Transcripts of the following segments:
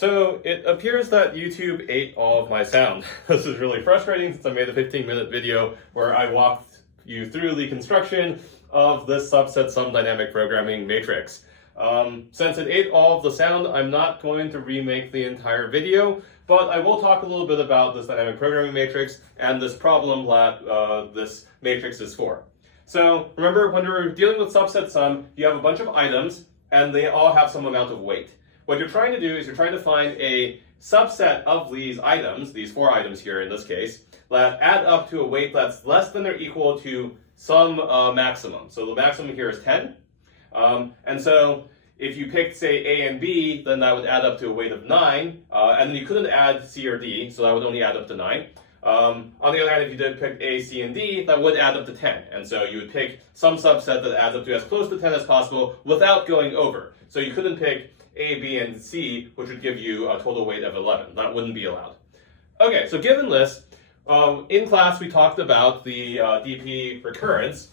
So it appears that YouTube ate all of my sound. This is really frustrating since I made a 15-minute video where I walked you through the construction of this subset sum dynamic programming matrix. Since it ate all of the sound, I'm not going to remake the entire video, but I will talk a little bit about this dynamic programming matrix and this problem that this matrix is for. So remember, when you're dealing with subset sum, you have a bunch of items and they all have some amount of weight. What you're trying to do is you're trying to find a subset of these items, these 4 items here in this case, that add up to a weight that's less than or equal to some maximum. So the maximum here is 10. And so if you picked, say, A and B, then that would add up to a weight of 9. And then you couldn't add C or D, so that would only add up to 9. On the other hand, if you did pick A, C, and D, that would add up to 10. And so you would pick some subset that adds up to as close to 10 as possible without going over. So you couldn't pick A, B, and C, which would give you a total weight of 11. That wouldn't be allowed. Okay, so given this, in class we talked about the DP recurrence,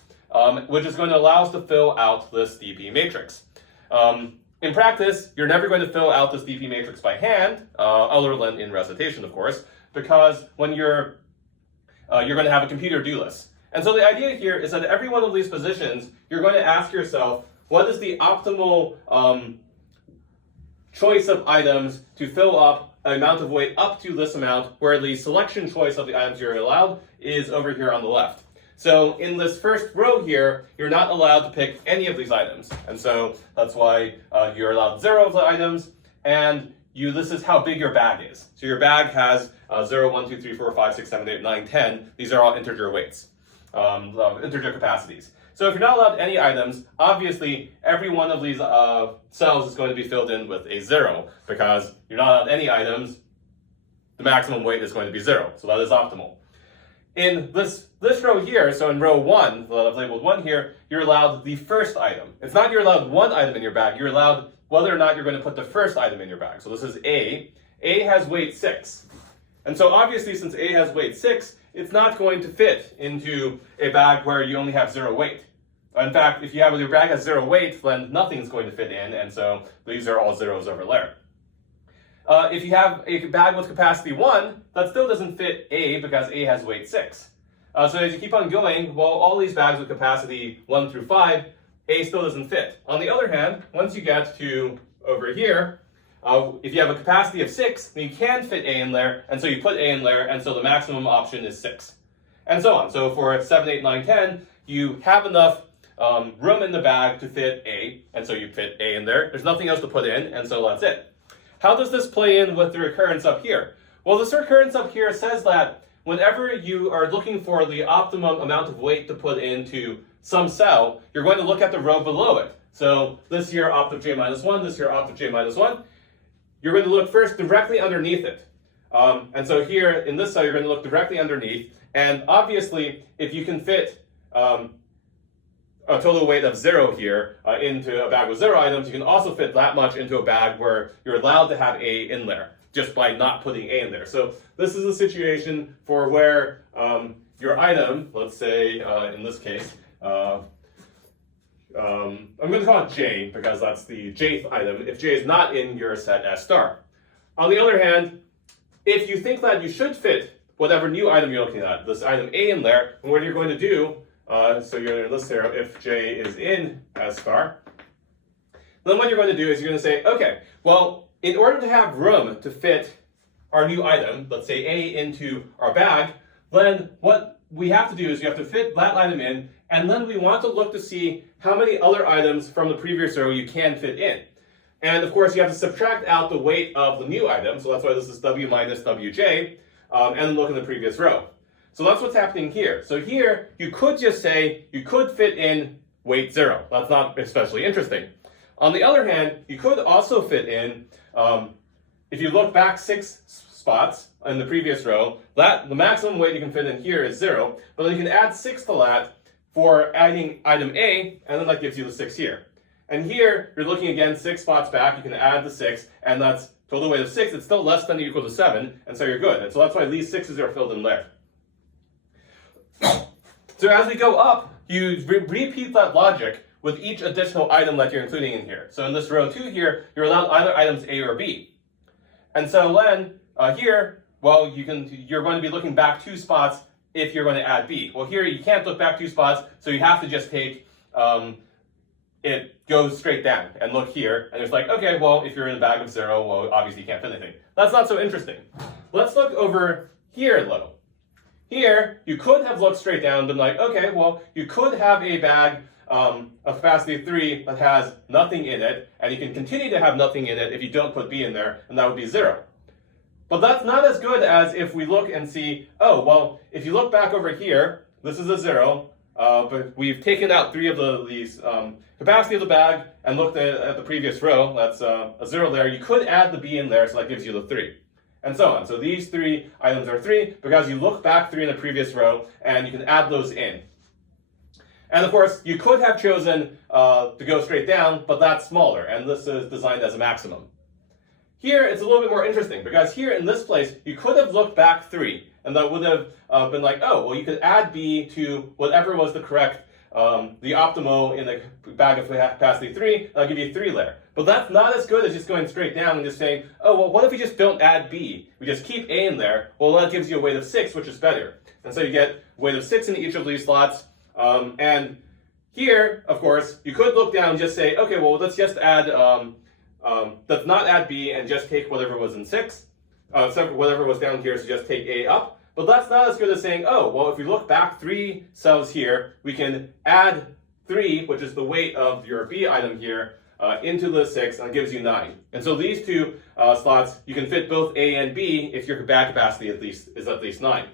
which is going to allow us to fill out this DP matrix. In practice, you're never going to fill out this DP matrix by hand, other than in recitation, of course, because when you're going to have a computer do this. And so the idea here is that every one of these positions, you're going to ask yourself, what is the optimal choice of items to fill up an amount of weight up to this amount, where the selection choice of the items you're allowed is over here on the left. So in this first row here, you're not allowed to pick any of these items. And so that's why you're allowed 0 of the items, and this is how big your bag is. So your bag has 0, 1, 2, 3, 4, 5, 6, 7, 8, 9, 10. These are all integer weights, integer capacities. So if you're not allowed any items, obviously every one of these cells is going to be filled in with a 0, because you're not allowed any items, the maximum weight is going to be 0, so that is optimal. In this row here, so in row 1, that I've labeled 1 here, you're allowed the first item. It's not you're allowed one item in your bag, you're allowed whether or not you're going to put the first item in your bag. So this is A. A has weight 6. And so obviously since A has weight 6, it's not going to fit into a bag where you only have 0 weight. In fact, if your bag has 0 weight, then nothing's going to fit in, and so these are all zeros over there. If you have a bag with capacity 1, that still doesn't fit A because A has weight 6. So as you keep on going, well, all these bags with capacity 1 through 5, A still doesn't fit. On the other hand, once you get to over here, if you have a capacity of 6, then you can fit A in there, and so you put A in there, and so the maximum option is 6. And so on. So for 7, 8, 9, 10, you have enough room in the bag to fit A, and so you fit A in there. There's nothing else to put in, and so that's it. How does this play in with the recurrence up here? Well, this recurrence up here says that whenever you are looking for the optimum amount of weight to put into some cell, you're going to look at the row below it. So this here opt of j minus 1, this here opt of j minus 1. You're going to look first directly underneath it. And so here in this cell, you're going to look directly underneath. And obviously, if you can fit a total weight of 0 here into a bag with 0 items, you can also fit that much into a bag where you're allowed to have A in there, just by not putting A in there. So this is a situation for where your item, let's say in this case, I'm going to call it J because that's the jth item, if J is not in your set as star. On the other hand, if you think that you should fit whatever new item you're looking at, this item A in there, and what you're going to do, so you're going to list here if J is in as star, then what you're going to do is you're going to say, okay, well, in order to have room to fit our new item, let's say A, into our bag, then what we have to do is you have to fit that item in, and then we want to look to see how many other items from the previous row you can fit in. And of course, you have to subtract out the weight of the new item, so that's why this is W minus WJ, and look in the previous row. So that's what's happening here. So here, you could just say you could fit in weight 0. That's not especially interesting. On the other hand, you could also fit in, if you look back 6 spots in the previous row, the maximum weight you can fit in here is 0, but then you can add 6 to that for adding item A, and then that gives you the 6 here. And here, you're looking again 6 spots back, you can add the 6, and that's total weight of 6, it's still less than or equal to 7, and so you're good. And so that's why these 6s are filled in there. So as we go up, you repeat that logic with each additional item that you're including in here. So in this row 2 here, you're allowed either items A or B. And so then here, well, you're going to be looking back 2 spots if you're going to add b. Well, here you can't look back 2 spots, so you have to just take it goes straight down and look here, and it's like, okay, well, if you're in a bag of 0, well, obviously you can't fit anything. That's not so interesting. Let's look over here, though. Here, you could have looked straight down and been like, okay, well, you could have a bag of capacity 3 that has nothing in it, and you can continue to have nothing in it if you don't put b in there, and that would be 0. But that's not as good as if we look and see, oh, well, if you look back over here, this is a 0, but we've taken out 3 of these capacity of the bag and looked at the previous row. That's a 0 there. You could add the b in there, so that gives you the 3. And so on. So these 3 items are 3 because you look back 3 in the previous row and you can add those in. And of course, you could have chosen to go straight down, but that's smaller, and this is designed as a maximum. Here, it's a little bit more interesting because here in this place, you could have looked back 3, and that would have been like, oh, well, you could add b to whatever was the correct, the optimal in the bag of capacity 3, that'll give you 3 there. But that's not as good as just going straight down and just saying, oh, well, what if we just don't add b? We just keep a in there. Well, that gives you a weight of 6, which is better. And so you get a weight of 6 in each of these slots. And here, of course, you could look down and just say, okay, well, let's just add, let's not add b and just take whatever was in 6. Except for whatever was down here, so just take a up. But that's not as good as saying, oh, well, if we look back 3 cells here, we can add 3, which is the weight of your b item here, into the 6, and it gives you 9. And so these 2 slots, you can fit both a and b if your bag capacity is at least 9.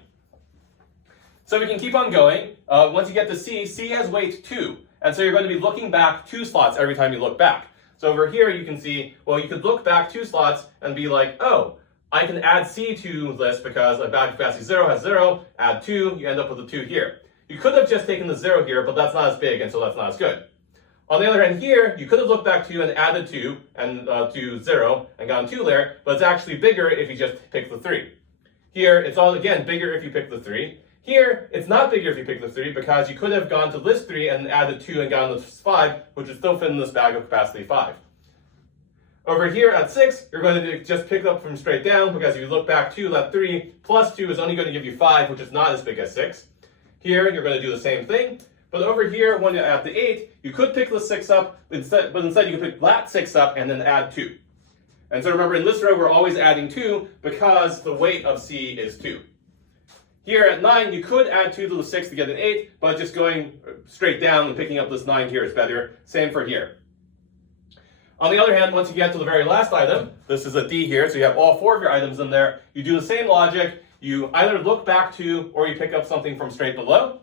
So we can keep on going. Once you get to c, c has weight 2. And so you're going to be looking back 2 slots every time you look back. So over here you can see, well, you could look back 2 slots and be like, oh, I can add c to this because a bag capacity 0 has 0, add 2, you end up with a 2 here. You could have just taken the 0 here, but that's not as big, and so that's not as good. On the other hand here, you could have looked back 2 and added 2 and to 0 and gotten 2 there, but it's actually bigger if you just pick the 3. Here, it's all, again, bigger if you pick the 3. Here, it's not bigger if you pick the 3 because you could have gone to list 3 and added 2 and gotten this 5, which would still fit in this bag of capacity 5. Over here at 6, you're going to just pick up from straight down because if you look back 2, that 3 plus 2 is only going to give you 5, which is not as big as 6. Here, you're going to do the same thing. But over here, when you add the 8, you could pick the 6 up, but instead you can pick that 6 up and then add 2. And so remember, in this row, we're always adding 2 because the weight of C is 2. Here at 9, you could add 2 to the 6 to get an 8, but just going straight down and picking up this 9 here is better. Same for here. On the other hand, once you get to the very last item, this is a D here, so you have all 4 of your items in there. You do the same logic. You either look back 2 or you pick up something from straight below.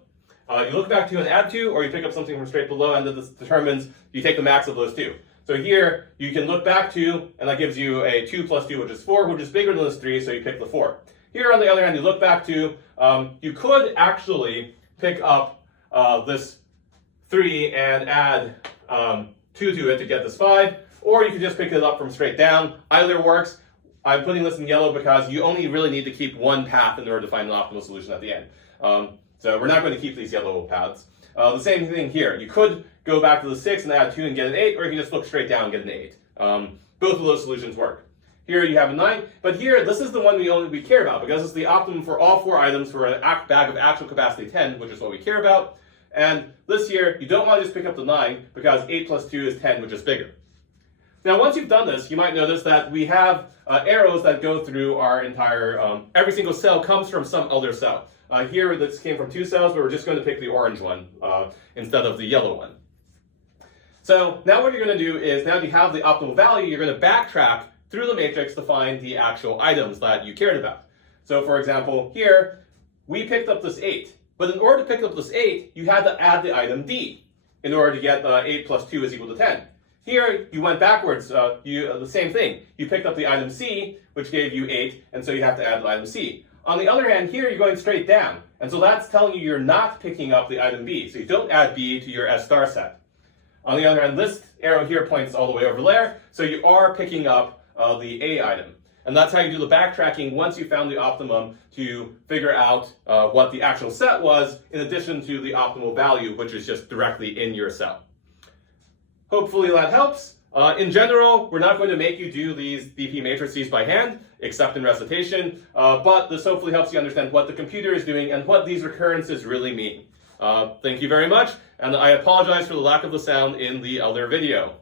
You look back 2 and add 2, or you pick up something from straight below, and this determines you take the max of those 2. So here, you can look back 2, and that gives you a 2 plus 2, which is 4, which is bigger than this 3, so you pick the 4. Here, on the other hand, you look back 2, you could actually pick up this 3 and add 2 to it to get this 5, or you could just pick it up from straight down. Either works. I'm putting this in yellow because you only really need to keep one path in order to find an optimal solution at the end. So we're not going to keep these yellow paths. The same thing here. You could go back to the 6 and add 2 and get an 8, or you can just look straight down and get an 8. Both of those solutions work. Here you have a 9, but here this is the one we care about because it's the optimum for all 4 items for a bag of actual capacity 10, which is what we care about. And this here, you don't want to just pick up the 9 because 8 plus 2 is 10, which is bigger. Now, once you've done this, you might notice that we have arrows that go through our entire, every single cell comes from some other cell. Here, this came from 2 cells, but we're just going to pick the orange one instead of the yellow one. So now what you're going to do is, now that you have the optimal value, you're going to backtrack through the matrix to find the actual items that you cared about. So for example, here, we picked up this 8. But in order to pick up this 8, you had to add the item D in order to get 8 plus 2 is equal to 10. Here, you went backwards, the same thing. You picked up the item C, which gave you 8, and so you have to add the item C. On the other hand, here you're going straight down, and so that's telling you you're not picking up the item B, so you don't add B to your S star set. On the other hand, this arrow here points all the way over there, so you are picking up the A item. And that's how you do the backtracking once you found the optimum to figure out what the actual set was, in addition to the optimal value, which is just directly in your cell. Hopefully that helps. In general, we're not going to make you do these BP matrices by hand, except in recitation, but this hopefully helps you understand what the computer is doing and what these recurrences really mean. Thank you very much, and I apologize for the lack of the sound in the other video.